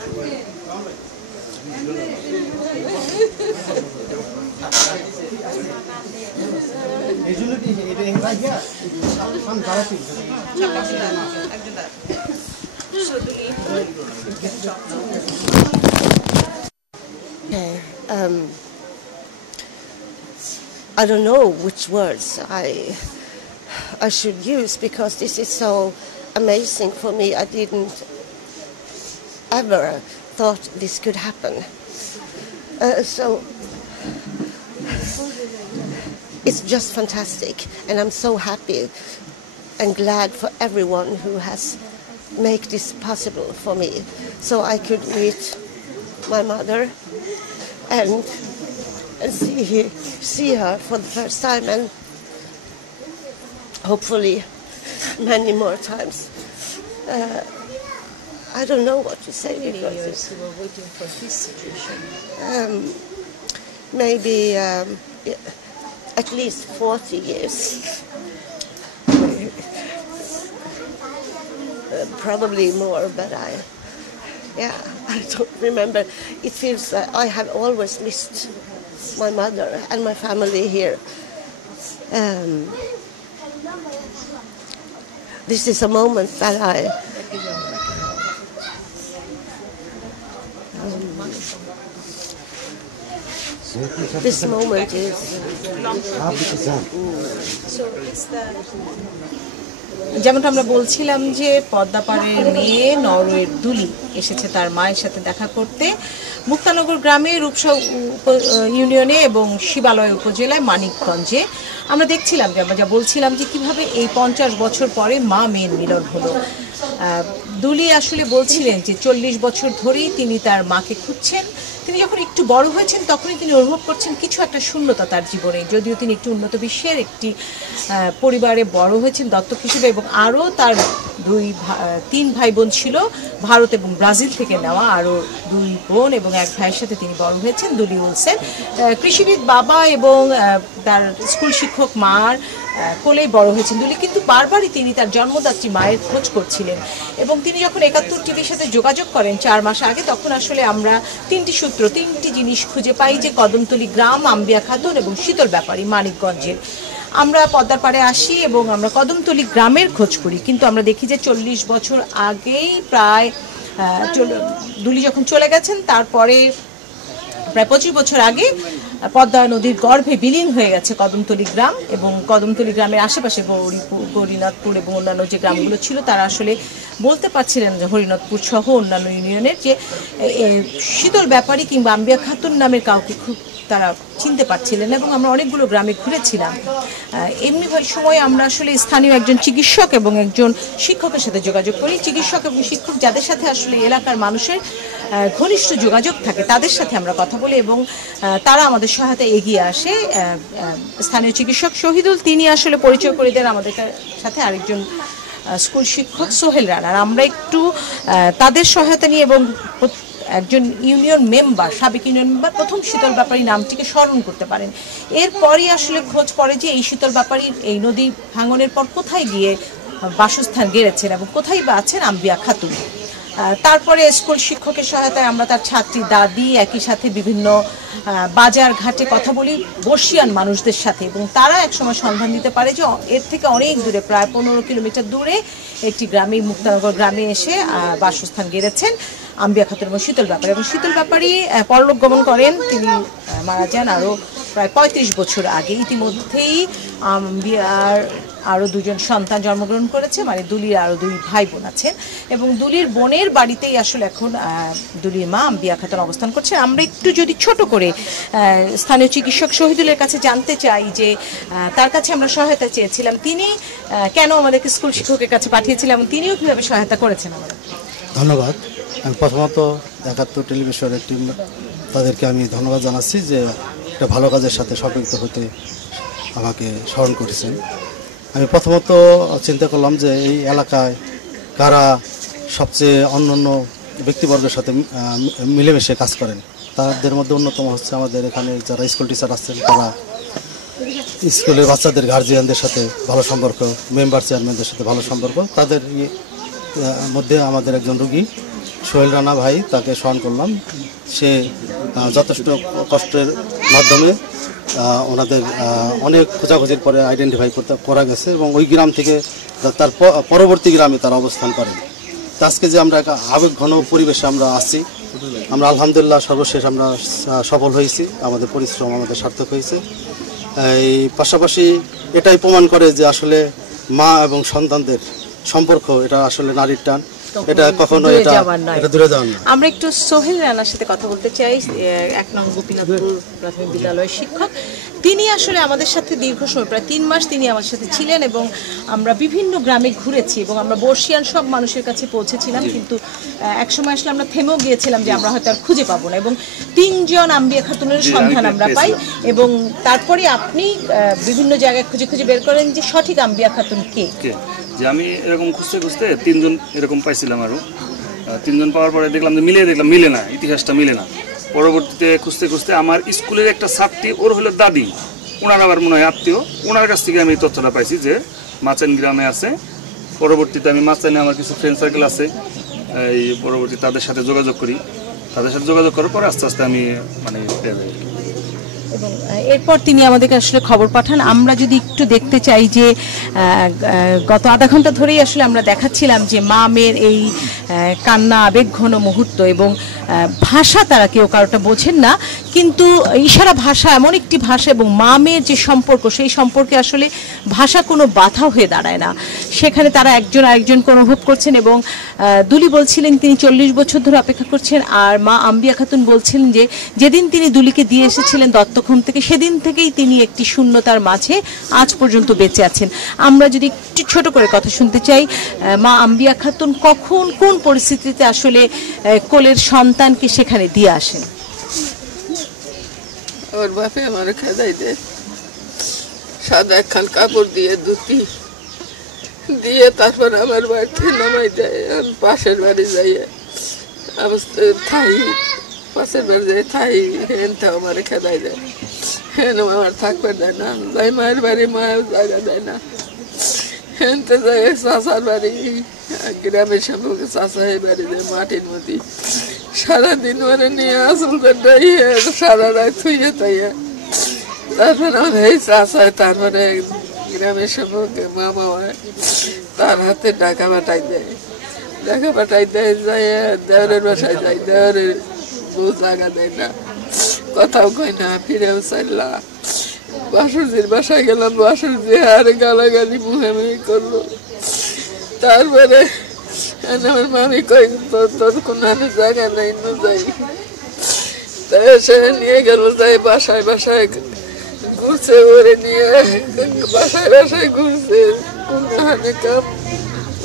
I don't know which words I should use, because this is so amazing for me. I didn't ever thought this could happen. So it's just fantastic, and I'm so happy and glad for everyone who has made this possible for me, so I could meet my mother and see her for the first time, and hopefully many more times. I don't know what to say. How many years you were waiting for this situation? Maybe at least 40 years. Probably more, but I don't remember. It feels like I have always missed my mother and my family here. This is a moment that this moment is So it's the যেমনটা আমরা বলছিলাম যে পদ্মাপাড়ের মেয়ে নরওয়ের দুলি এসেছে তার মায়ের সাথে দেখা করতে মুক্তানগর গ্রামে রূপসা ইউনিয়নে এবং শিবালয় উপজেলায় মানিকগঞ্জে। আমরা দেখছিলাম যে আমরা যা বলছিলাম যে কিভাবে এই 50 বছর পরে মা মেয়ের মিলন হলো। দুলি আসলে বলছিলেন যে 40 বছর ধরেই তিনি তার মাকে খুঁজছেন। তিনি যখন একটু বড় হয়েছেন তখনই তিনি অনুভব করছেন কিছু একটা শূন্যতা তার জীবনে, যদিও তিনি একটি উন্নত বিশ্বের একটি পরিবারে বড় হয়েছেন দত্তক হিসেবে, এবং আরও তার 3 ভাই বোন ছিল ভারত এবং ব্রাজিল থেকে নেওয়া, আরও 2 বোন এবং 1 ভাইয়ের সাথে তিনি বড় হয়েছেন। দুলি উলসেন কৃষিবিদ বাবা এবং তার স্কুল শিক্ষক মার কোলেই বড় হয়েছেন দুলি, কিন্তু বারবারই তিনি তার জন্মদাত্রী মায়ের খোঁজ করছিলেন। এবং তিনি যখন 71 টিভির সাথে যোগাযোগ করেন 4 মাস আগে, তখন আসলে আমরা 3টি সূত্র 3টি জিনিস খুঁজে পাই, যে কদমতলী গ্রাম, আম্বিয়া খাতুন এবং শীতল ব্যাপারী মানিকগঞ্জের। আমরা পদ্মার পাড়ে আসি এবং আমরা কদমতলী গ্রামের খোঁজ করি, কিন্তু আমরা দেখি যে 40 বছর আগেই প্রায় দুলি যখন চলে গেছেন তারপরে প্রায় 25 বছর আগে পদ্মা নদীর গর্ভে বিলীন হয়ে গেছে কদমতলী গ্রাম, এবং কদমতলী গ্রামের আশেপাশে হরিনাথপুর এবং অন্যান্য যে গ্রামগুলো ছিল তারা আসলে বলতে পারছিলেন যে হরিনাথপুর সহ অন্যান্য ইউনিয়নের যে শীতল ব্যাপারী কিংবা আম্বিয়া খাতুন নামের কাউকে খুব তারা চিনতে পারছিলেন। এবং আমরা অনেকগুলো গ্রামে ঘুরেছিলাম। এমনি সময় আমরা আসলে স্থানীয় একজন চিকিৎসক এবং একজন শিক্ষকের সাথে যোগাযোগ করি। চিকিৎসক এবং শিক্ষক যাদের সাথে আসলে এলাকার মানুষের ঘনিষ্ঠ যোগাযোগ থাকে তাদের সাথে আমরা কথা বলি, এবং তারা আমাদের সহায়তায় এগিয়ে আসে। স্থানীয় চিকিৎসক শহীদুল তিনি আসলে পরিচয় করে দেন আমাদের সাথে আরেকজন স্কুল শিক্ষক সোহেল রানার। আমরা একটু তাদের সহায়তা নিয়ে এবং একজন ইউনিয়ন মেম্বার, সাবেক ইউনিয়ন মেম্বার প্রথম শীতল ব্যাপারী নামটিকে স্মরণ করতে পারেন। এরপরই আসলে খোঁজ পড়ে যে এই শীতল ব্যাপারীর এই নদী ভাঙনের পর কোথায় গিয়ে বাসস্থান গেড়েছেন এবং কোথায় বা আছেন আম্বিয়া খাতুন। তারপরে স্কুল শিক্ষকের সহায়তায় আমরা তার ছাত্রী দাদি একই সাথে বিভিন্ন বাজার ঘাটে কথা বলি বর্ষিয়ান মানুষদের সাথে, এবং তারা একসময় সন্ধান দিতে পারে যে এর থেকে অনেক দূরে প্রায় 15 কিলোমিটার দূরে একটি গ্রামে মুক্তানগর গ্রামে এসে বাসস্থান গেড়েছেন আম্বিয়া খাতুন এবং শীতল ব্যাপারী। এবং শীতল ব্যাপারী পরলোক গমন করেন, তিনি মারা যান আরও প্রায় 35 বছর আগে। ইতিমধ্যেই আম্বিয়ার আরও 2জন সন্তান জন্মগ্রহণ করেছে, মানে দুলির আরও 2 ভাই বোন আছেন, এবং দুলির বোনের বাড়িতেই আসলে এখন দুলির মা আম্বিয়া খাতুন অবস্থান করছে। আমরা একটু যদি ছোট করে স্থানীয় চিকিৎসক শহীদুলের কাছে জানতে চাই যে তার কাছে আমরা সহায়তা চেয়েছিলাম, তিনি কেন আমাদেরকে স্কুল শিক্ষকের কাছে পাঠিয়েছিলেন এবং তিনিও কীভাবে সহায়তা করেছেন আমাদের। ধন্যবাদ। আমি প্রথমত 71 টেলিভিশনের টিম তাদেরকে আমি ধন্যবাদ জানাচ্ছি যে একটা ভালো কাজের সাথে সম্পৃক্ত হতে আমাকে স্মরণ করেছেন। আমি প্রথমত চিন্তা করলাম যে এই এলাকায় কারা সবচেয়ে অন্যান্য ব্যক্তিবর্গের সাথে মিলেমিশে কাজ করেন। তাদের মধ্যে অন্যতম হচ্ছে আমাদের এখানে যারা স্কুল টিচার আছেন, তারা স্কুলের বাচ্চাদের গার্জিয়ানদের সাথে ভালো সম্পর্ক, মেম্বার চেয়ারম্যানদের সাথে ভালো সম্পর্ক। তাদের মধ্যে আমাদের একজন রোগী সোহেল রানা ভাই, তাকে স্মরণ করলাম। সে যথেষ্ট কষ্টের মাধ্যমে ওনাদের অনেক খোঁজাখুঁজির পরে আইডেন্টিফাই করা গেছে এবং ওই গ্রাম থেকে তার পরবর্তী গ্রামে তার অবস্থান করেন। আজকে যে আমরা একটা আবেগঘন পরিবেশে আমরা আছি, আমরা আলহামদুলিল্লাহ সর্বশেষ আমরা সফল হয়েছি, আমাদের পরিশ্রম আমাদের সার্থক হয়েছে। এই পাশাপাশি এটাই প্রমাণ করে যে আসলে মা এবং সন্তানদের সম্পর্ক এটা আসলে নারীর টান, এটা কখনো এটা দূরে যাওয়ার না। আমরা একটু সোহেল রানার সাথে কথা বলতে চাই, 1 নং গোপীনাথপুর প্রাথমিক বিদ্যালয়ের শিক্ষক। তিনি আসলে আমাদের সাথে দীর্ঘ সময় প্রায় 3 মাস তিনি আমাদের সাথে ছিলেন এবং আমরা বিভিন্ন গ্রামে ঘুরেছি এবং আমরা বর্ষিয়ান সব মানুষের কাছে পৌঁছেছিলাম, কিন্তু এক সময় আসলে আমরা থেমেও গিয়েছিলাম যে আমরা হয়তো আর খুঁজে পাবো না, এবং 3 জন আম্বিয়া খাতুনের সন্ধান আমরা পাই এবং তারপরে আপনি বিভিন্ন জায়গায় খুঁজে খুঁজে বের করেন যে সঠিক আম্বিয়া খাতুন কে। যে আমি এরকম খুঁজতে খুঁজতে 3 জন এরকম পাইছিলাম, আরও 3 জন পাওয়ার পরে দেখলাম যে মিলে না, ইতিহাসটা মিলে না। পরবর্তীতে খুঁজতে খুঁজতে আমার স্কুলের একটা ছাত্রী, ওর হলো দাদি, ওনার আবার মনে হয় আত্মীয়, ওনার কাছ থেকে আমি তথ্যটা পাইছি যে মাচান গ্রামে আছে। পরবর্তীতে আমি মাচানে আমার কিছু ফ্রেন্ড সার্কেল আছে, এই পরবর্তী তাদের সাথে যোগাযোগ করি, তাদের সাথে যোগাযোগ করার পরে আস্তে আস্তে আমি মানে এবং এরপর তিনি আমাদেরকে আসলে খবর পাঠান। আমরা যদি একটু দেখতে চাই যে গত আধা ঘন্টা ধরেই আসলে আমরা দেখাচ্ছিলাম যে মা মেয়ের এই কান্না, আবেগঘন মুহূর্ত এবং ভাষা তারা কেউ কারোটা বোঝেন না, কিন্তু ইশারা ভাষা এমন একটি ভাষা এবং মা মেয়ের যে সম্পর্ক, সেই সম্পর্কে আসলে ভাষা কোনো বাধা হয়ে দাঁড়ায় না। সেখানে তারা একজন আরেকজনকে অনুভব করছেন এবং দুলি বলছিলেন তিনি 40 বছর ধরে অপেক্ষা করছেন, আর মা আম্বিয়া খাতুন বলছিলেন যে যেদিন তিনি দুলিকে দিয়ে এসেছিলেন দত্তক্ষণ থেকে, সেদিন থেকেই তিনি একটি শূন্যতার মাঝে আজ পর্যন্ত বেঁচে আছেন। আমরা যদি একটু ছোট করে কথা শুনতে চাই, মা আম্বিয়া খাতুন কখন কোন পরিস্থিতিতে আসলে কোলের সন্তানকে সেখানে দিয়ে আসেন? ওর বাপে আমার খেদাই দেয়, সাদা একখান কাপড় দিয়ে দুটি দিয়ে তারপর আমার বাড়িতে নামাই দেয়। আমি পাশের বাড়ি যাই, থাই পাশের বাড়ি যাই থাই, হেনটা আমার খেদাই দেয়, হেন আমার থাকবে দেয় না। যাই মায়ের বাড়ি, মায়ের জায়গা দেয় না। হেনতে যাই চাষার বাড়ি, গ্রামের সম্পর্কে চাষা এই বাড়ি যায় মাটির মধ্যে, সারাদিন ওরে নিয়ে আসল সারা রাত থুইয়ে তাইয়া। তারপরে আমার এই চাষায়, তারপরে গ্রামের সম্পর্কে মামা হয়, তার হাতে টাকা পাঠাই দেয়, যাই দেওয়ারের বাসায় যাই, দেওয়ারের বউ জায়গা দেয় না, কথাও কয় না, ফিরেও চাইলা। বাসুরজির বাসায় গেলাম, বাসুরজি আরে গালাগালি মুহামি করলো। তারপরে আমার মামি কই তোর কোন জায়গা নেই, যাই সে নিয়ে গেল, যাই বাসায় বাসায় ঘুরছে, ওরে নিয়ে বাসায় বাসায় ঘুরছে, কোন কাম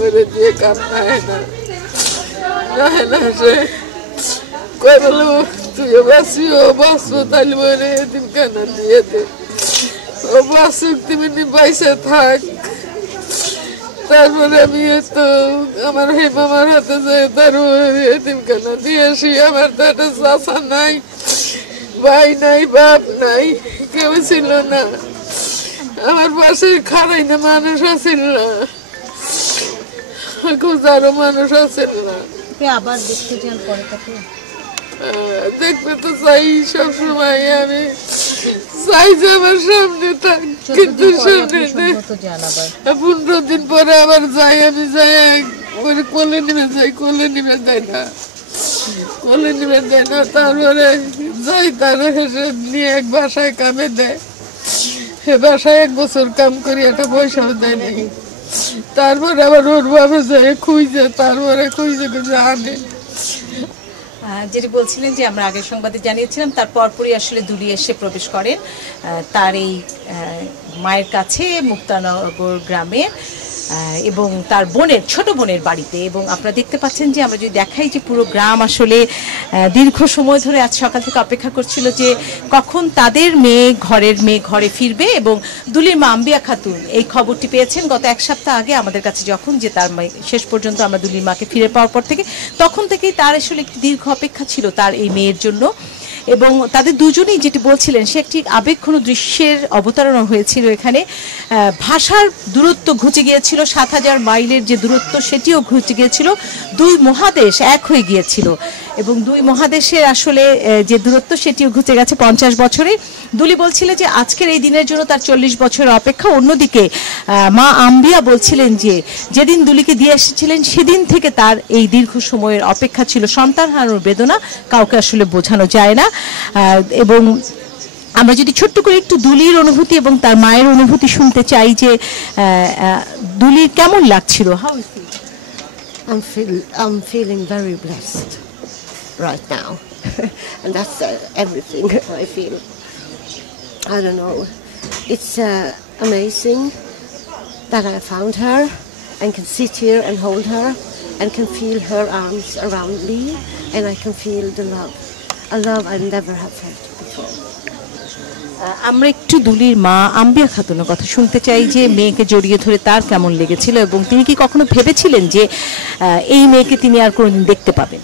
ওরে দিয়ে কাম না সে কই বলো তুইও বাঁচবি, ও বাঁচবো, তাহলে ওরে এদিন কেন দিয়ে দে, ও বাঁচুক, তুমি বাইসে থাক। তারপরে আমি তো আমার হে মামার হাতে যাই, তার এদিন কেন দিয়ে আসি। আমার তো একটা চাচা নাই, ভাই নাই, বাপ নাই, কেউ ছিল না, আমার পাশে খারাই না মানুষ আছিল না, খোঁজারও মানুষ আছিল না। আবার দেখতে যান পরে তাকে দেখতে তো চাই সবসময়, আমি চাই যে আমার সামনে থাক, কিন্তু সামনে 15 দিন পরে আবার যাই, আমি যাই কোলে নিবে যাই, কোলে নিবে দেয় না, কোলে নিবে দেয় না। তারপরে যাই, তারা হেসে নিয়ে এক বাসায় কামে দেয়, সে বাসায় 1 বছর কাম করি, একটা পয়সাও দেয় নাই। তারপরে আবার ওর বাবা যায় খুঁজে, তারপরে খুঁজে আনে। যেটি বলছিলেন যে আমরা আগের সংবাদে জানিয়েছিলাম, তার পরপরই আসলে দুলি এসে প্রবেশ করেন তার এই মায়ের কাছে মুক্তানগর গ্রামে এবং তার বোনের, ছোট বোনের বাড়িতে। এবং আপনারা দেখতে পাচ্ছেন যে আমরা যদি দেখাই যে পুরো গ্রাম আসলে দীর্ঘ সময় ধরে আজ সকাল থেকে অপেক্ষা করছিল যে কখন তাদের ঘরের মেয়ে ঘরে ফিরবে। এবং দুলির মা আম্বিয়া খাতুন এই খবরটি পেয়েছেন গত 1 সপ্তাহ আগে আমাদের কাছে, যখন যে তার শেষ পর্যন্ত আমরা দুলির মাকে ফিরে পাওয়ার পর থেকে, তখন থেকেই তার আসলে একটি দীর্ঘ অপেক্ষা ছিল তার এই মেয়ের জন্য। এবং তাদের দুজনেই যেটি বলছিলেন সে একটি আবেগঘন দৃশ্যের অবতারণা হয়েছিল এখানে। ভাষার দূরত্ব ঘুচে গিয়েছিল, ৭,০০০ মাইলের যে দূরত্ব সেটিও ঘুচে গিয়েছিল, দুই মহাদেশ এক হয়ে গিয়েছিল এবং দুই মহাদেশের আসলে যে দূরত্ব সেটিও ঘুচে গেছে 50 বছরে। দুলি বলছিল যে আজকের এই দিনের জন্য তার 40 বছরের অপেক্ষা। অন্যদিকে মা আম্বিয়া বলছিলেন যে যেদিন দুলিকে দিয়ে এসেছিলেন সেদিন থেকে তার এই দীর্ঘ সময়ের অপেক্ষা ছিল। সন্তান হারানোর বেদনা কাউকে আসলে বোঝানো যায় না। এবং আমরা যদি ছোট্ট করে একটু দুলির অনুভূতি এবং তার মায়ের অনুভূতি শুনতে চাই যে দুলির কেমন লাগছিল। I'm feeling very blessed right now. And that's everything I feel. I don't know. It's amazing that I found her and can sit here and hold her and can feel her arms around me and I can feel the love. A love I never have felt before. আমরা একটু দুলির মা আম্বিয়া খাতুনের কথা শুনতে চাই যে মেয়েকে জড়িয়ে ধরে তার কেমন লেগেছিল এবং তিনি কি কখনো ভেবেছিলেন যে এই মেয়েকে তিনি আর কোনোদিন দেখতে পাবেন?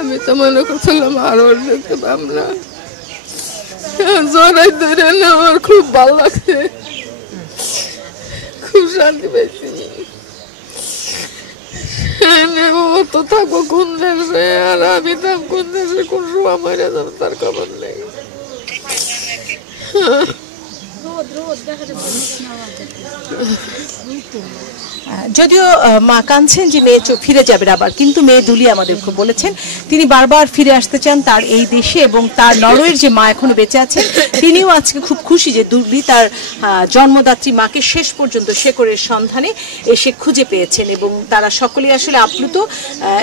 আমি তো মনে করছিলাম আরো দেখতে পাব না, জড়াই ধরে না আমার খুব ভালো লাগছে, খুব শান্তি পেয়েছি। তো থাকবো কোন দেশে আর আমি থাকবো কোন দেশে, কোন সময় মারা যাবো তার খবর নেই। যদিও মা কাঁদছেন যে মেয়ে ফিরে যাবেন আবার, কিন্তু মেয়ে দুলি আমাদেরকে বলেছেন তিনি বারবার ফিরে আসতে চান তার এই দেশে এবং তার নরওয়ের যে মা এখনো বেঁচে আছেন তিনিও আজকে খুব খুশি যে দুলি তার জন্মদাত্রী মাকে শেষ পর্যন্ত শেকড়ের সন্ধানে এসে খুঁজে পেয়েছেন এবং তারা সকলেই আসলে আপ্লুত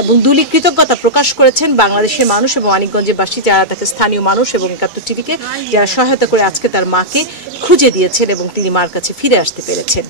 এবং দুলি কৃতজ্ঞতা প্রকাশ করেছেন বাংলাদেশের মানুষ এবং মানিকগঞ্জের বাসী যারা তাকে স্থানীয় মানুষ এবং ৭১ টিভিকে যারা সহায়তা করে আজকে তার মাকে খুঁজে দিয়েছেন এবং তিনি মার কাছে ফিরে আসতে পেরেছেন।